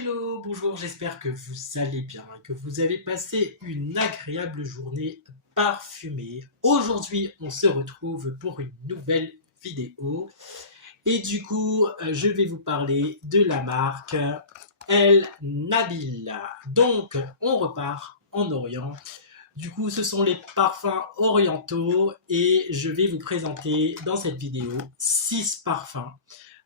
Hello, bonjour, j'espère que vous allez bien, que vous avez passé une agréable journée parfumée. Aujourd'hui, on se retrouve pour une nouvelle vidéo et du coup, je vais vous parler de la marque El Nabil. Donc, on repart en Orient. Du coup, ce sont les parfums orientaux et je vais vous présenter dans cette vidéo 6 parfums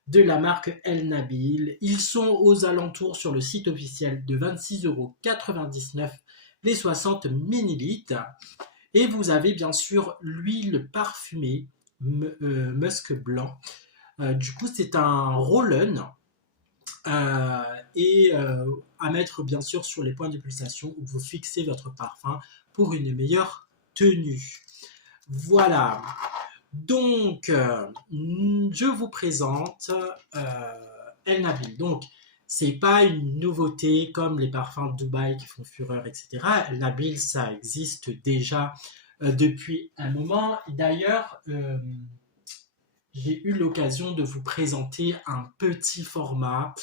de la marque El Nabil. Ils sont aux alentours sur le site officiel de 26,99 € les 60 millilitres. Et vous avez bien sûr l'huile parfumée musc blanc. Du coup, c'est un roll-on à mettre bien sûr sur les points de pulsation où vous fixez votre parfum pour une meilleure tenue. Voilà. Donc, je vous présente El Nabil. Donc, c'est pas une nouveauté comme les parfums de Dubaï qui font fureur, etc. El Nabil, ça existe déjà depuis un moment. D'ailleurs, j'ai eu l'occasion de vous présenter un petit format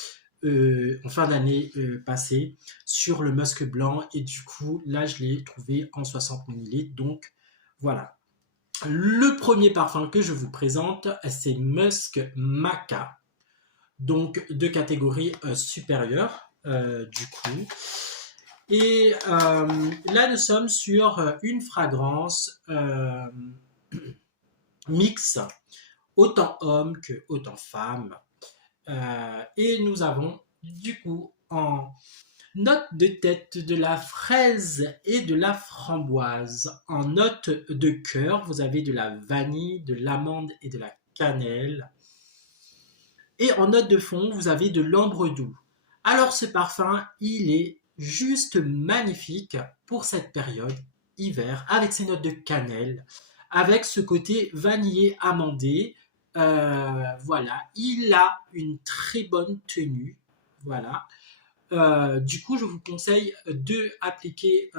en fin d'année passée sur le musc blanc. Et du coup, là, je l'ai trouvé en 60 millilitres. Donc, voilà. Le premier parfum que je vous présente, c'est Musk Maca, donc de catégorie supérieure, du coup. Et là, nous sommes sur une fragrance mix, autant homme que autant femme. Et nous avons, du coup, en note de tête de la fraise et de la framboise. En note de cœur, vous avez de la vanille, de l'amande et de la cannelle. Et en note de fond, vous avez de l'ambre doux. Alors ce parfum, il est juste magnifique pour cette période hiver, avec ses notes de cannelle, avec ce côté vanillé amandé. Voilà, il a une très bonne tenue. Voilà. Du coup, je vous conseille de appliquer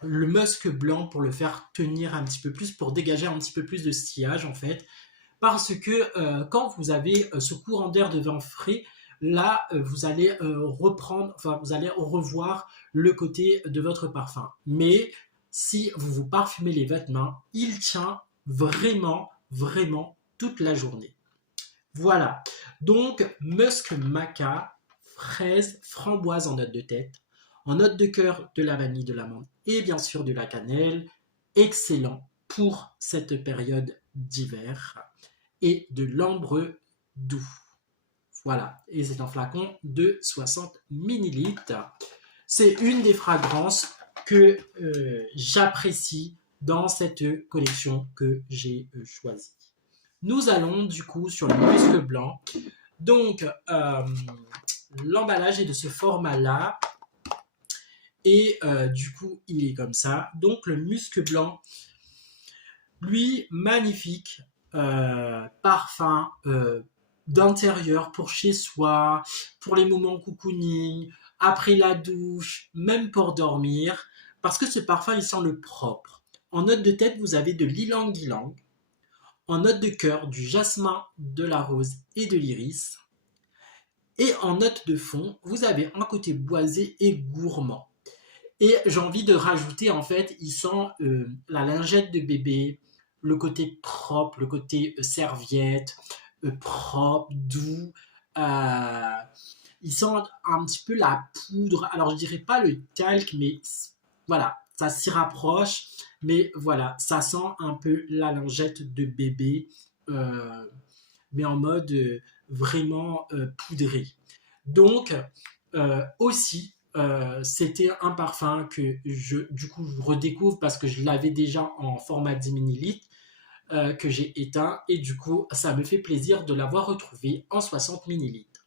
le musc blanc pour le faire tenir un petit peu plus, pour dégager un petit peu plus de sillage en fait. Parce que quand vous avez ce courant d'air de vent frais, là, vous allez reprendre, enfin, vous allez revoir le côté de votre parfum. Mais si vous vous parfumez les vêtements, il tient vraiment, vraiment toute la journée. Voilà. Donc, Musk Maca, fraise, framboise en note de tête, en note de cœur de la vanille, de l'amande et bien sûr de la cannelle. Excellent pour cette période d'hiver. Et de l'ambre doux. Voilà. Et c'est un flacon de 60 millilitres. C'est une des fragrances que j'apprécie dans cette collection que j'ai choisie. Nous allons du coup sur le musc blanc. Donc, l'emballage est de ce format-là. Et du coup, il est comme ça. Donc, le musc blanc, lui, magnifique. Parfum d'intérieur pour chez soi, pour les moments cocooning, après la douche, même pour dormir. Parce que ce parfum, il sent le propre. En note de tête, vous avez de l'ylang-ylang. En note de cœur, du jasmin, de la rose et de l'iris. Et en note de fond, vous avez un côté boisé et gourmand. Et j'ai envie de rajouter, en fait, il sent la lingette de bébé, le côté propre, le côté serviette, propre, doux. Il sent un petit peu la poudre. Alors, je dirais pas le talc, mais voilà, ça s'y rapproche. Mais voilà, ça sent un peu la lingette de bébé, mais en mode vraiment poudré. Donc, aussi, c'était un parfum que du coup, je redécouvre parce que je l'avais déjà en format 10 millilitres que j'ai éteint et du coup, ça me fait plaisir de l'avoir retrouvé en 60 millilitres.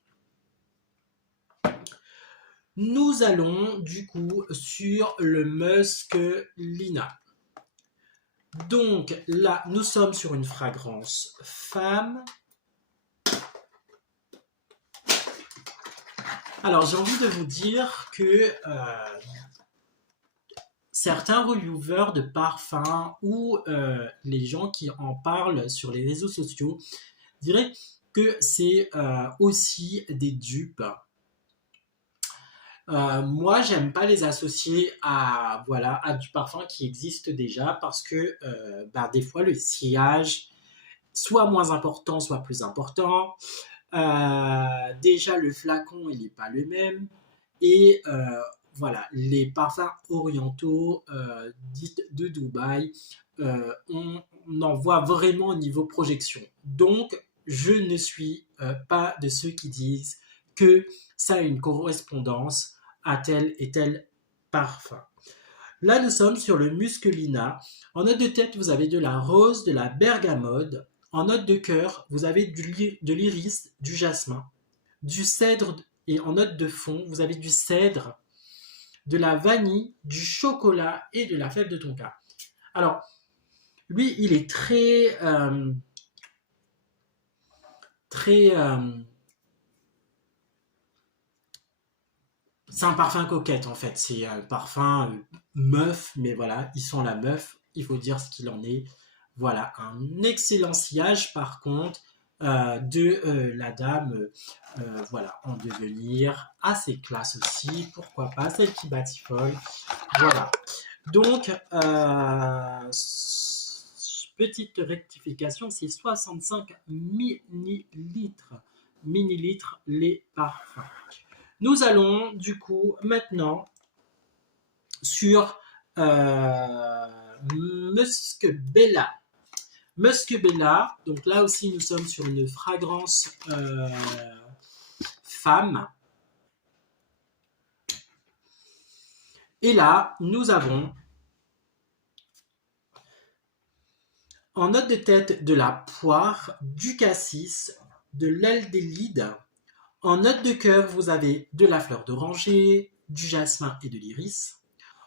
Nous allons du coup sur le Musk Lina. Donc là, nous sommes sur une fragrance femme. Alors, j'ai envie de vous dire que certains reviewers de parfums ou les gens qui en parlent sur les réseaux sociaux diraient que c'est aussi des dupes Moi, j'aime pas les associer à, voilà, à du parfum qui existe déjà parce que bah, des fois, le sillage, soit moins important, soit plus important. Déjà, le flacon, il n'est pas le même. Et voilà, les parfums orientaux dits de Dubaï, on en voit vraiment au niveau projection. Donc, je ne suis pas de ceux qui disent que ça a une correspondance à tel et tel parfum. Là, nous sommes sur le muscelina. En note de tête, vous avez de la rose, de la bergamote. En note de cœur, vous avez de l'iris, du jasmin, du cèdre. Et en note de fond, vous avez du cèdre, de la vanille, du chocolat et de la fève de tonka. Alors, lui, il est très, c'est un parfum coquette en fait. C'est un parfum meuf, mais voilà, ils sont la meuf. Il faut dire ce qu'il en est. Voilà, un excellent sillage par contre de la dame, voilà, en devenir, assez classe aussi, pourquoi pas, celle qui batifole, voilà. Donc, petite rectification, c'est 65 millilitres les parfums. Nous allons du coup maintenant sur Musk Bella. Musk Bella, donc là aussi nous sommes sur une fragrance femme. Et là, nous avons en note de tête de la poire, du cassis, de l'aldéhyde. En note de cœur, vous avez de la fleur d'oranger, du jasmin et de l'iris.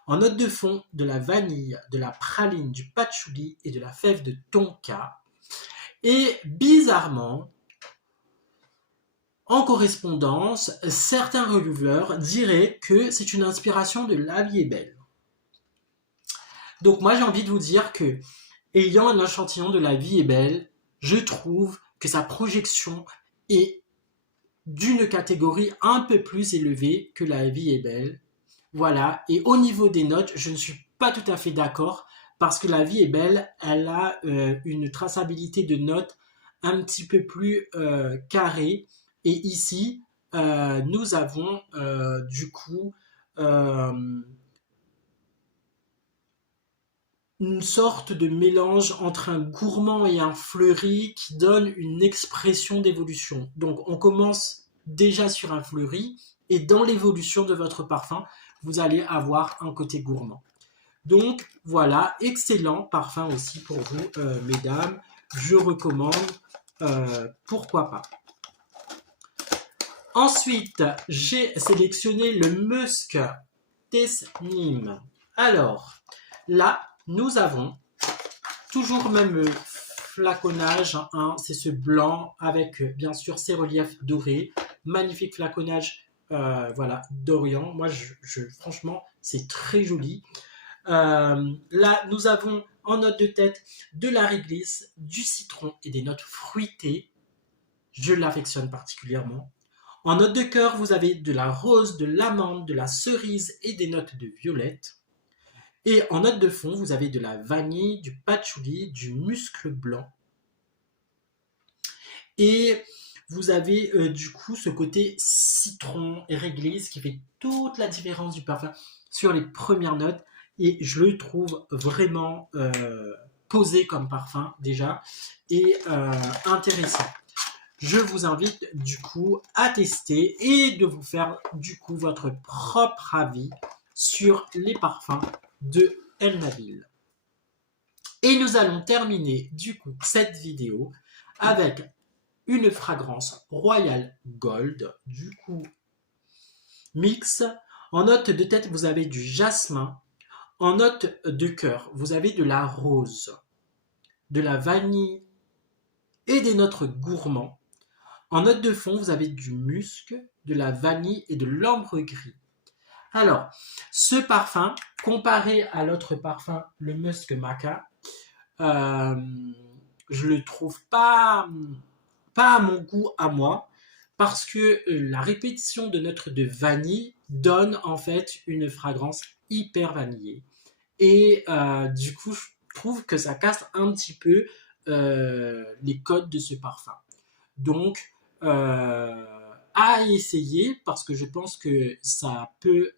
En note de fond, de la vanille, de la praline, du patchouli et de la fève de tonka. Et bizarrement, en correspondance, certains reviewers diraient que c'est une inspiration de La Vie est belle. Donc moi j'ai envie de vous dire que, ayant un échantillon de La Vie est belle, je trouve que sa projection est d'une catégorie un peu plus élevée que La Vie est belle. Voilà, et au niveau des notes, je ne suis pas tout à fait d'accord parce que La Vie est belle, elle a une traçabilité de notes un petit peu plus carrée. Et ici, nous avons du coup une sorte de mélange entre un gourmand et un fleuri qui donne une expression d'évolution. Donc on commence déjà sur un fleuri et dans l'évolution de votre parfum, vous allez avoir un côté gourmand. Donc voilà, excellent parfum aussi pour vous, mesdames. Je recommande, pourquoi pas. Ensuite, j'ai sélectionné le Musk Tesnim. Alors, là, nous avons toujours même flaconnage, hein, c'est ce blanc avec bien sûr ses reliefs dorés. Magnifique flaconnage, voilà, d'Orient. Moi, franchement, c'est très joli. Là, nous avons en note de tête de la réglisse, du citron et des notes fruitées. Je l'affectionne particulièrement. En note de cœur, vous avez de la rose, de l'amande, de la cerise et des notes de violette. Et en note de fond, vous avez de la vanille, du patchouli, du muscle blanc. Et vous avez du coup ce côté citron et réglisse qui fait toute la différence du parfum sur les premières notes. Et je le trouve vraiment posé comme parfum déjà et intéressant. Je vous invite du coup à tester et de vous faire du coup votre propre avis sur les parfums de El Nabil. Et nous allons terminer du coup cette vidéo avec une fragrance Royal Gold, du coup mix. En note de tête, vous avez du jasmin. En note de cœur, vous avez de la rose, de la vanille et des notes gourmands. En note de fond, vous avez du musc, de la vanille et de l'ambre gris. Alors, ce parfum, comparé à l'autre parfum, le Musk Maca, je le trouve pas à mon goût à moi. parce que la répétition de notre de vanille donne en fait une fragrance hyper vanillée. Et du coup, je trouve que ça casse un petit peu les codes de ce parfum. Donc, à essayer, parce que je pense que ça peut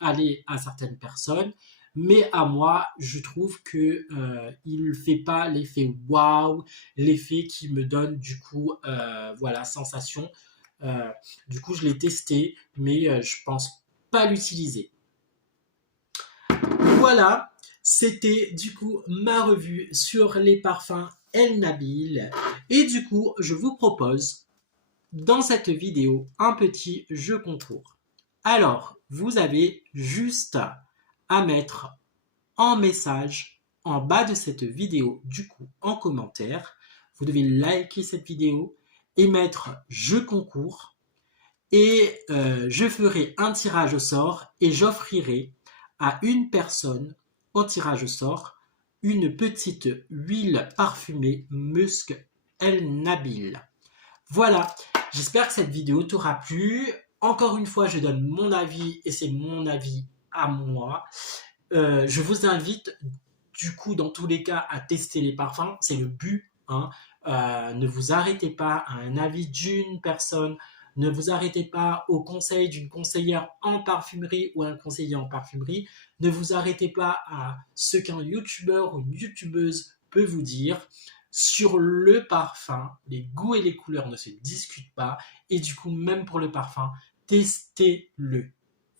aller à certaines personnes, mais à moi, je trouve que il ne fait pas l'effet waouh, l'effet qui me donne du coup, voilà, sensation. Euh, du coup, je l'ai testé, mais je pense pas l'utiliser. Voilà, c'était du coup ma revue sur les parfums El Nabil. Et du coup, je vous propose dans cette vidéo un petit jeu concours. Alors, vous avez juste à mettre en message en bas de cette vidéo, du coup en commentaire. Vous devez liker cette vidéo et mettre jeu concours. Et je ferai un tirage au sort et j'offrirai à une personne en tirage au sort une petite huile parfumée Musk El Nabil. Voilà, j'espère que cette vidéo t'aura plu. Encore une fois, je donne mon avis et c'est mon avis à moi. Je vous invite du coup dans tous les cas à tester les parfums, c'est le but. Hein. Ne vous arrêtez pas à un avis d'une personne, ne vous arrêtez pas au conseil d'une conseillère en parfumerie ou un conseiller en parfumerie, ne vous arrêtez pas à ce qu'un youtubeur ou une youtubeuse peut vous dire. Sur le parfum, les goûts et les couleurs ne se discutent pas et du coup même pour le parfum, testez-le.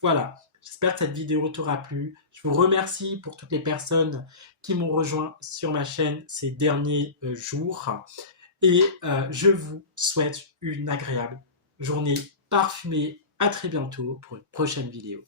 Voilà. J'espère que cette vidéo t'aura plu. Je vous remercie pour toutes les personnes qui m'ont rejoint sur ma chaîne ces derniers jours. Et je vous souhaite une agréable journée parfumée. À très bientôt pour une prochaine vidéo.